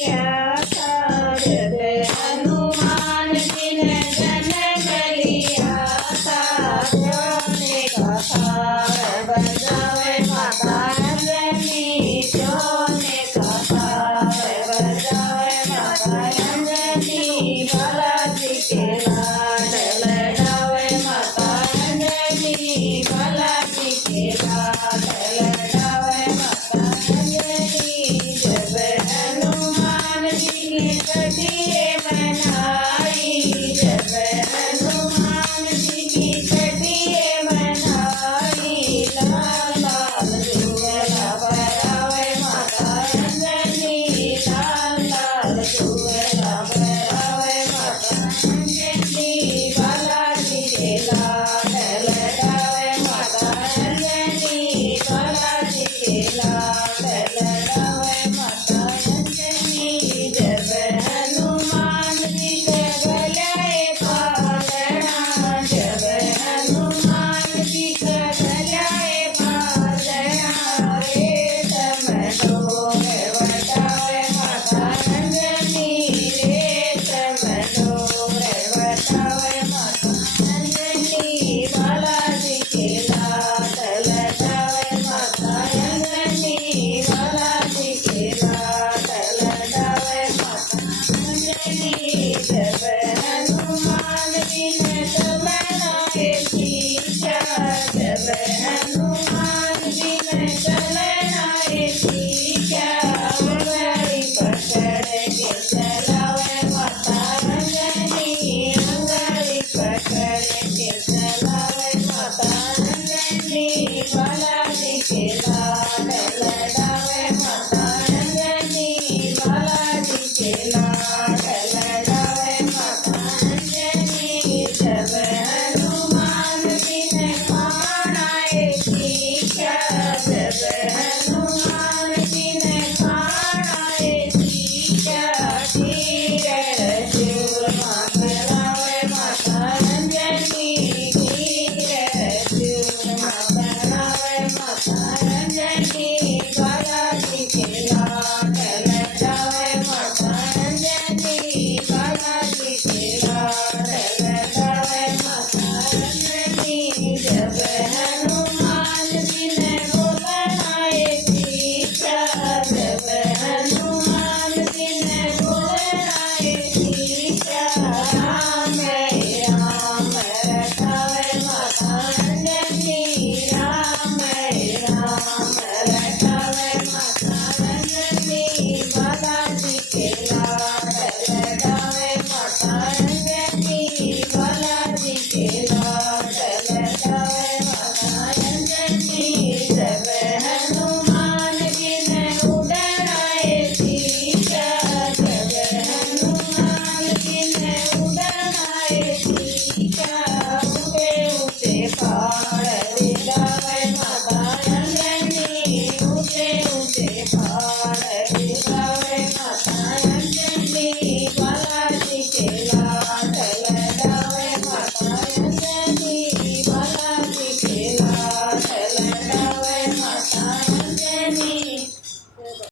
किया था जब हनुमान जी ने जन्म लिया था। क्यों ने कहा बजावे माता अंजनी, क्यों ने कहा बजावे माता अंजनी, बालाजी के लाड लड़ावे माता अंजनी, बालाजी के लाड लड़ावे माता अंजनी। जब हनुमान जी ने कटिए बनाई, जब हनुमान जी की कटिए बनाई, लाल लाल दुअरा बरावे माता अंजनी, लाल लाल दुअरा बरावे माता अंजनी, बालाजी के लाड लड़ावे माता अंजनी, बालाजी के लाड लड़ावे माता अंजनी। जब हनुमान जी के गले पालना, जब हनुमान जी के गले पालना, रेशम डोर वटावे माता अंजनी, रेशम डोर वटावे माता अंजनी, बालाजी के लाड लड़ावे माता अंजनी, बालाजी के लाड लड़ावे माता अंजनी। जब हनुमान जी ने चलना सीखा, जब हनुमान जी ने चलना सीखा, अंगड़ी पकड़ के चलावे माता अंजनी, अंगड़ी पकड़ के चलावे माता अंजनी, बालाजी के लाड लड़ावे माता अंजनी, बालाजी के लाड लड़ावे माता अंजनी। जब हनुमान जी ने खाना सीखा, जब हनुमान जी ने खाना सीखा, खीर चूरमा बनावे माता अंजनी, खीर चूरमा बनावे माता अंजनी, बालाजी के लाड लड़ावे माता अंजनी, बालाजी के लाड लड़ावे माता अंजनी। जब हनुमान जी ने बोलना सीखा, जब हनुमान जी ने बोलना सीखा, राम राम रटावे माता अंजनी, राम राम रटावे माता अंजनी, बालाजी के